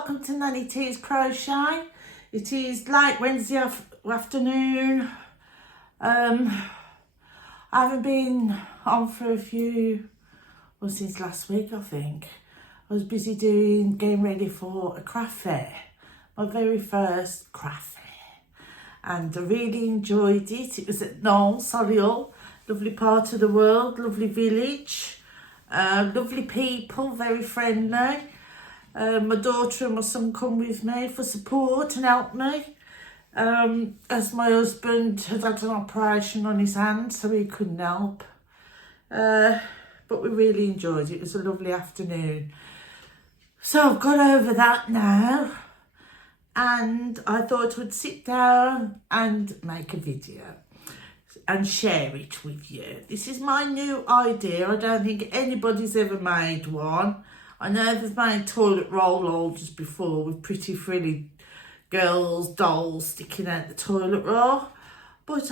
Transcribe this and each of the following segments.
welcome to NannyT's Crochet. It is late Wednesday afternoon. I haven't been on for since last week I think. I was busy getting ready for a craft fair, my very first craft fair, and I really enjoyed it. It was at Knowles, Solihull, lovely part of the world, lovely village, lovely people, very friendly. My daughter and my son come with me for support and help me, as my husband had had an operation on his hand, so he couldn't help. But we really enjoyed it. It was a lovely afternoon. So I've got over that now, and I thought I would sit down and make a video and share it with you. This is my new idea. I don't think anybody's ever made one. I know they've made toilet roll holders before with pretty frilly girls' dolls sticking out the toilet roll, but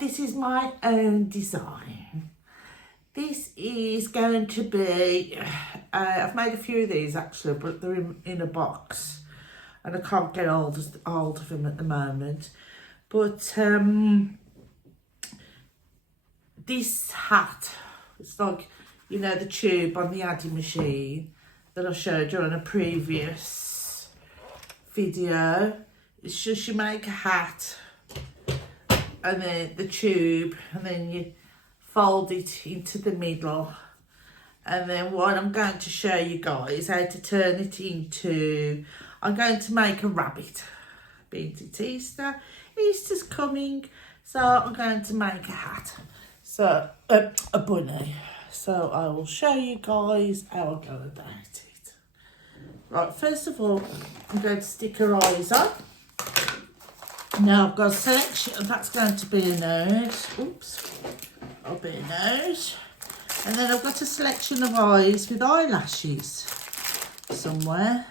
this is my own design. This is going to be, I've made a few of these actually, but they're in a box and I can't get hold of them at the moment. But this hat, it's like, you know, the tube on the Addy machine that I showed you on a previous video. It's just you make a hat and then the tube, and then you fold it into the middle, and then what I'm going to show you guys how to turn it into, I'm going to make a rabbit. Being it Easter, Easter's coming, so I'm going to make a hat, so a bunny. So I will show you guys how I go about it. Right, first of all, I'm going to stick her eyes on. Now I've got a selection, that's going to be a nose. Oops, that'll be a nose. And then I've got a selection of eyes with eyelashes somewhere.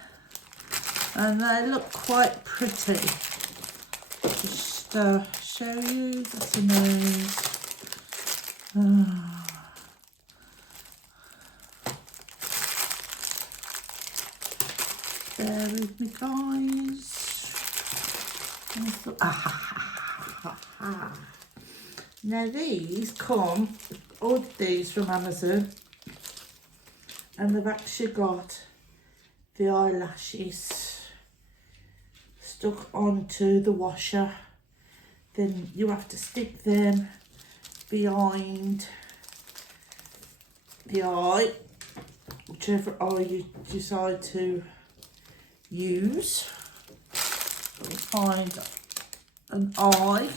And they look quite pretty. Just show you, that's a nose. Bear with me, guys. Now these come, ordered these from Amazon, and they've actually got the eyelashes stuck onto the washer. Then you have to stick them behind the eye, whichever eye you decide to use. So we find an eye.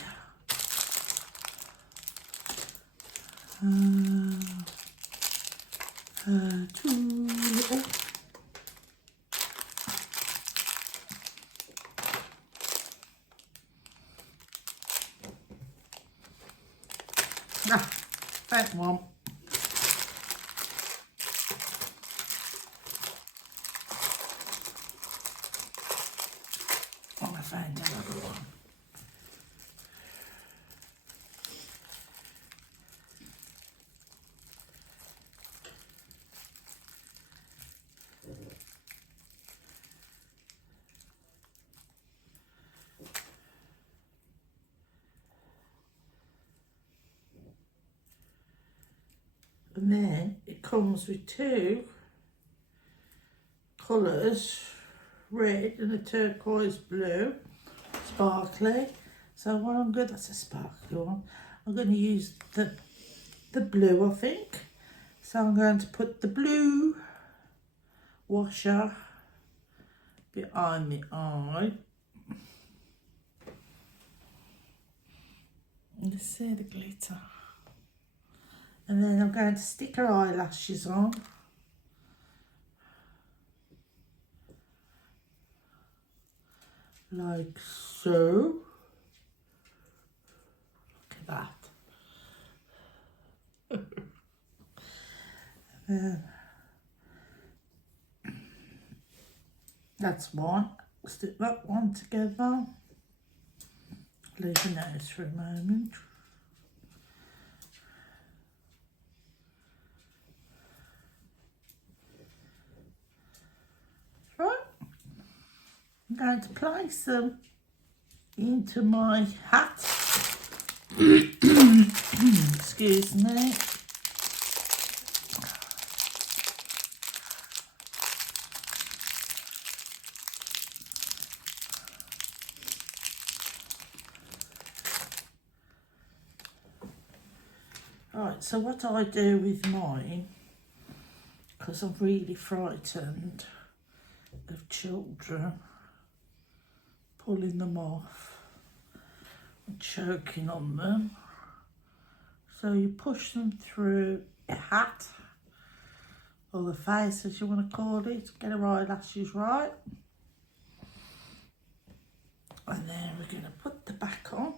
Too little. That one. Oh, I found another one. And then it comes with two colours, red and a turquoise blue, sparkly. So what I'm good, that's a sparkly one. I'm going to use the blue, I think. So I'm going to put the blue washer behind the eye. You see the glitter. And then I'm going to stick her eyelashes on. Like so. Look at that. And then that's one. Stick that one together. Leave the nose for a moment. Right. going to place them into my hat. Excuse me. Right, so what I do with mine, because I'm really frightened of children pulling them off and choking on them, so you push them through a hat, or the face as you want to call it, get our eyelashes right, and then we're going to put the back on.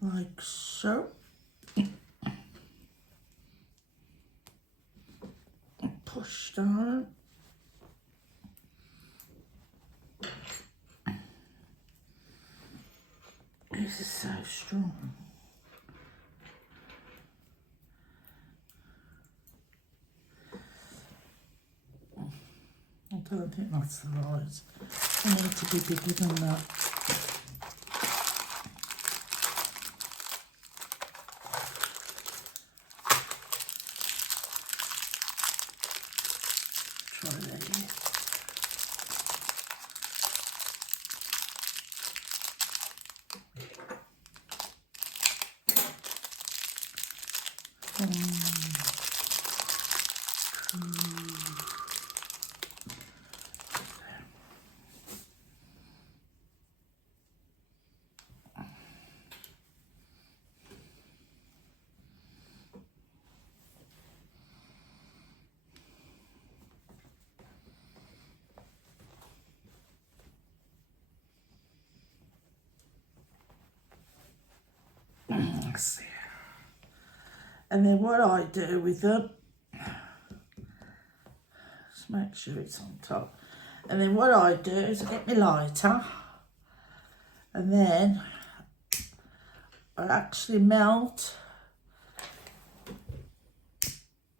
Like so. Push down. This is so strong. I don't think that's the right. I need to be bigger than that. Try that again. Let's see. And then what I do with them, just make sure it's on top. And then what I do is I get my lighter, and then I actually melt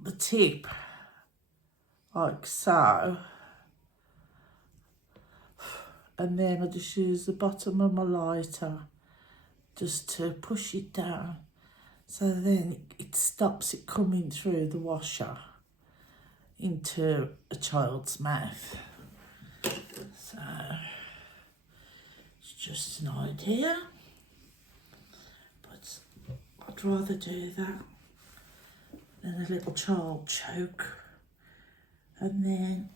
the tip like so, and then I just use the bottom of my lighter just to push it down, so then it stops it coming through the washer into a child's mouth. So it's just an idea, but I'd rather do that than a little child choke. And then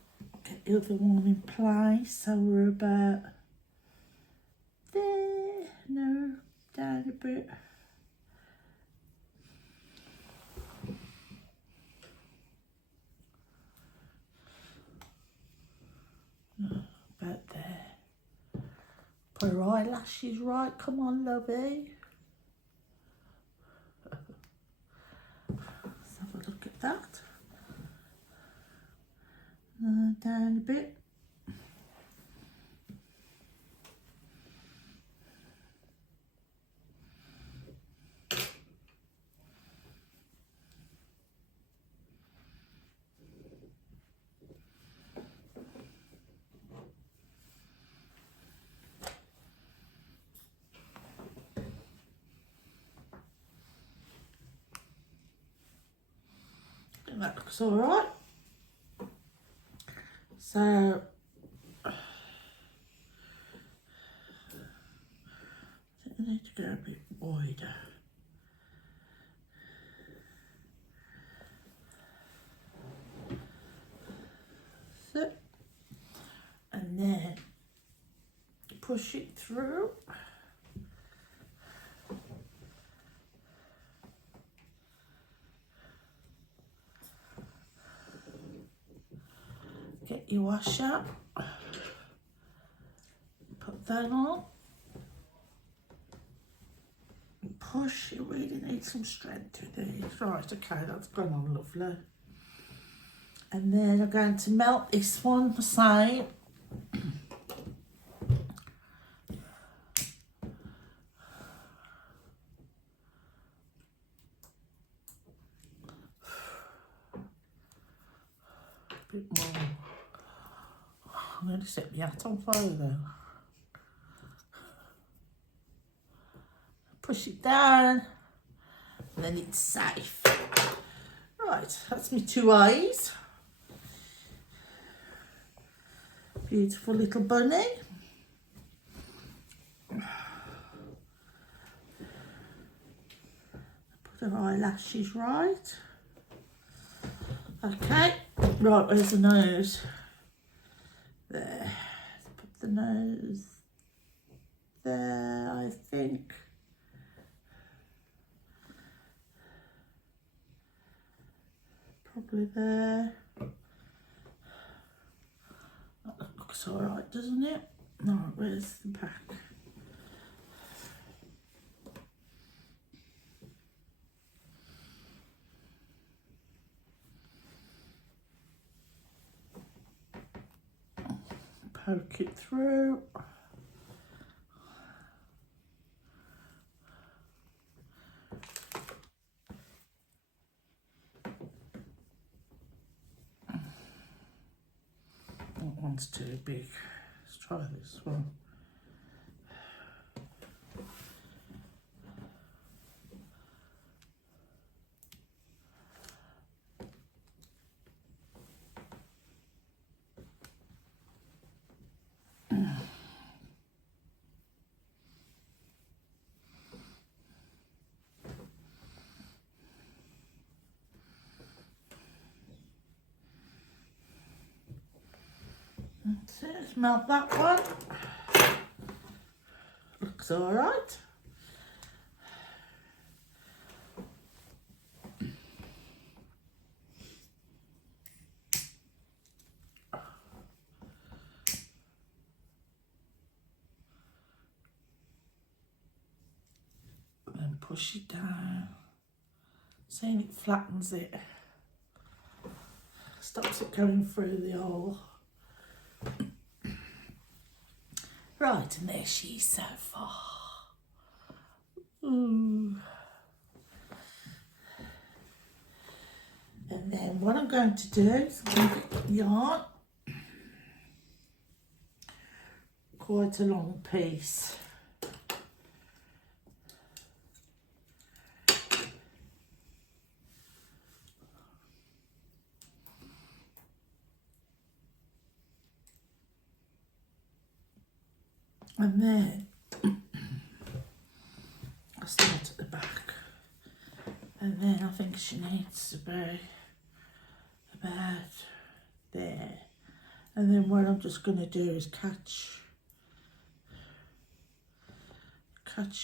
get the other one in place, so we're about there, no, down a bit. About there. Put her eyelashes right, come on lovey. Let's have a look at that. Down a bit. That looks all right. So I think I need to go a bit wider. So, and then push it through. Get your washer, put that on, push. You really need some strength with these. Right, okay, that's gone on lovely. And then I'm going to melt this one the same. a bit more. I'm going to set my hat on fire though. Push it down, and then it's safe. Right, that's my 2 eyes. Beautiful little bunny. Put her eyelashes right. Okay, right, where's the nose? There. Put the nose there, I think. Probably there. That looks alright, doesn't it? No, where's the back? Poke it through. That one's too big. Let's try this one. That's it, melt that one. Looks alright. Then push it down. Seeing it flattens it. Stops it going through the hole. Right, and there she is so far. Ooh. And then what I'm going to do is I'm going to get the yarn. Quite a long piece. And then I'll start at the back, and then I think she needs to be about there. And then what I'm just going to do is catch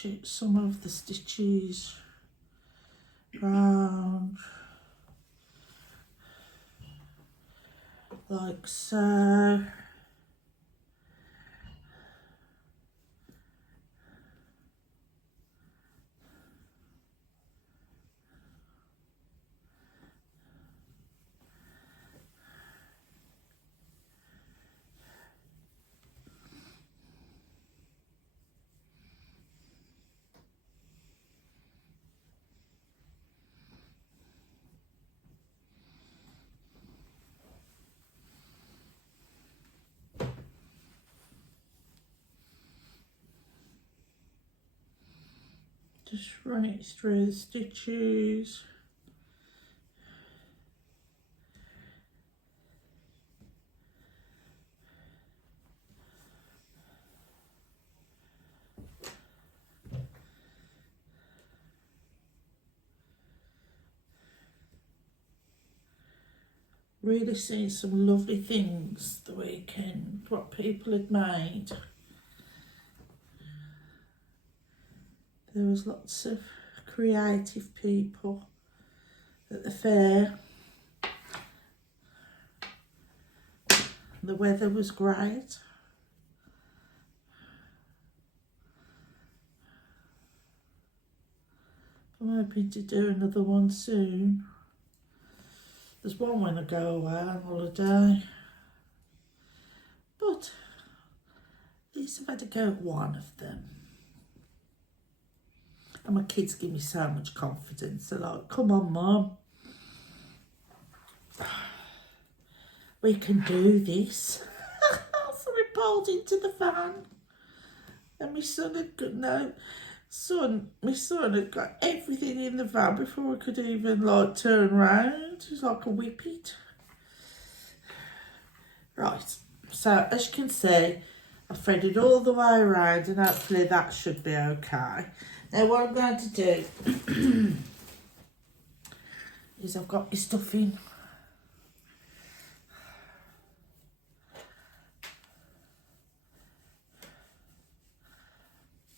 it, some of the stitches round like so. Just run it through the stitches. Really seeing some lovely things the weekend, what people had made. There was lots of creative people at the fair. The weather was great. I'm hoping to do another one soon. There's one when I go away on holiday. But at least I've had to go at one of them. And my kids give me so much confidence. They're like, come on, Mum. we can do this. So we pulled into the van, and my son had got my son had got everything in the van before we could even like turn round. It was like a whippet. Right, so as you can see, I threaded all the way around, and hopefully that should be okay. Now what I'm going to do is I've got my stuff in.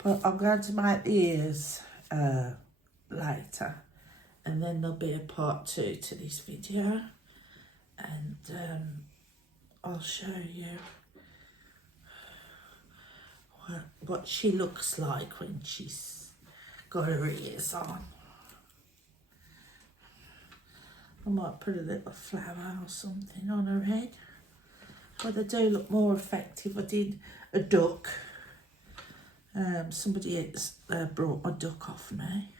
But I'm going to make the ears later, and then there'll be a part 2 to this video, and I'll show you what she looks like when she's got her ears on. I might put a little flower or something on her head, but they do look more effective. I did a duck. Somebody has brought my duck off me.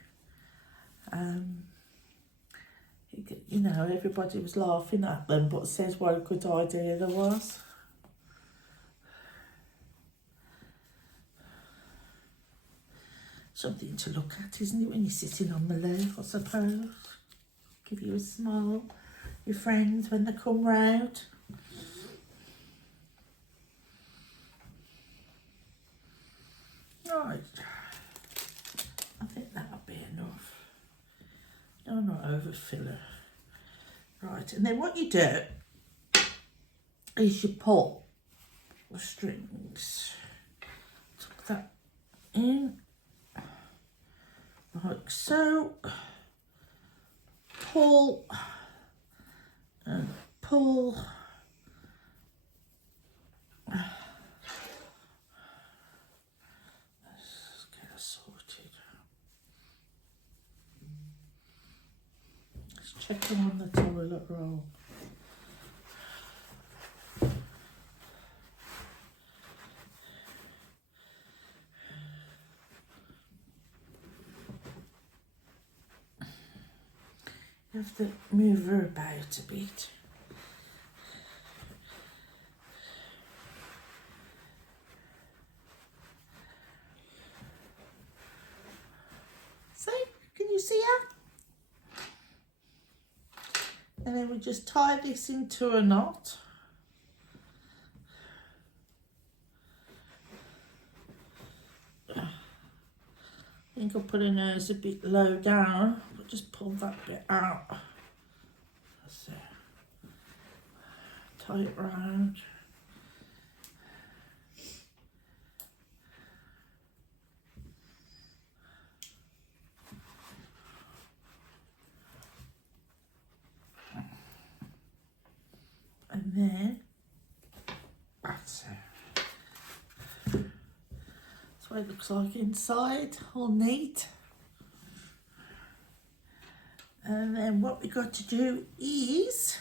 You know, everybody was laughing at them, but says what a good idea there was. Something to look at, isn't it, when you're sitting on the loo, I suppose. Give you a smile, your friends, when they come round. Right, I think that'll be enough. No, not overfill her. Right, and then what you do is you pull the strings. Tuck that in, like so. Pull and pull. Let's get it sorted. Let's check in on the toilet roll. You have to move her about a bit. See? Can you see her? And then we just tie this into a knot. I think I'll put her nose a bit low down, but just pull that bit out. That's it. Tie it round. And then, that's it. That's what it looks like inside, all neat. And then what we got to do is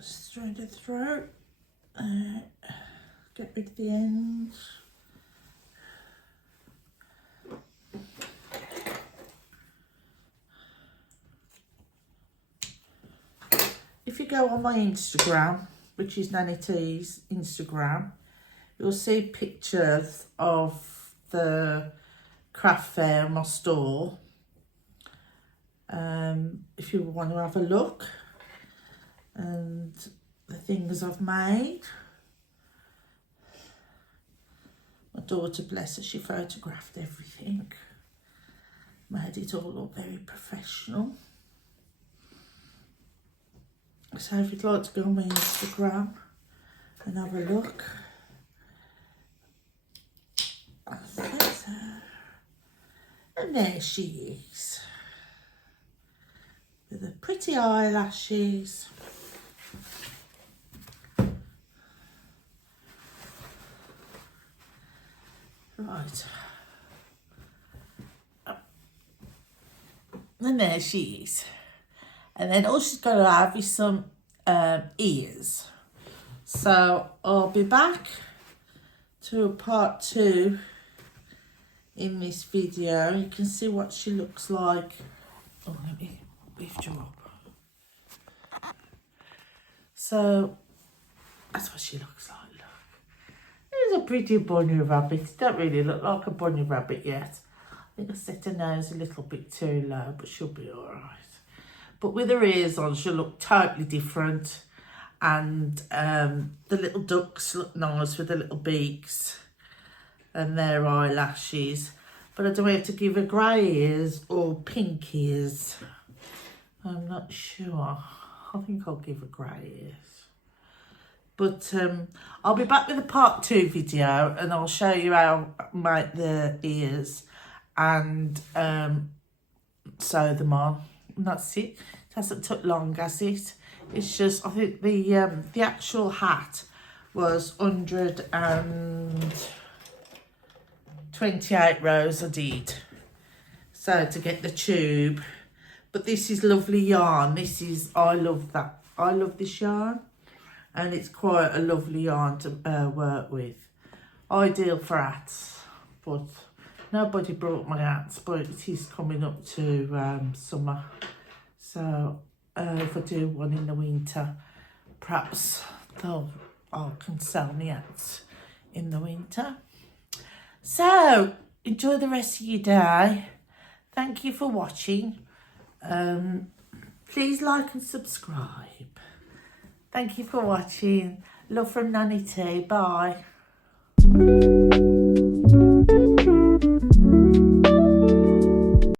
straight it through, get rid of the ends. If you go on my Instagram, which is NannyT's Instagram, you'll see pictures of the craft fair, my store. If you want to have a look, and the things I've made. My daughter, bless her, she photographed everything, made it all look very professional. So if you'd like to go on my Instagram and have a look. And there she is, with the pretty eyelashes. Right. And there she is. And then all she's got to have is some ears. So I'll be back to part 2 in this video. You can see what she looks like. Oh, let me lift you up. So that's what she looks like. Look, there's a pretty bunny rabbit. It don't really look like a bunny rabbit yet. I think I set her nose a little bit too low, but she'll be all right. But with her ears on, she'll look totally different. And the little ducks look nice with the little beaks and their eyelashes. But I don't know if to give her grey ears or pink ears. I'm not sure. I think I'll give her grey ears. But I'll be back with a part 2 video and I'll show you how I make the ears and sew them on. And that's it. It hasn't took long, has it? It's just, I think the actual hat was 128 rows I did. So to get the tube. But this is lovely yarn. This is, I love that. I love this yarn. And it's quite a lovely yarn to work with. Ideal for hats. But nobody brought my hats. But it is coming up to summer. So if I do one in the winter, perhaps I can sell my hats in the winter. So enjoy the rest of your day. Thank you for watching. Please like and subscribe. Thank you for watching. Love from NannyT. Bye.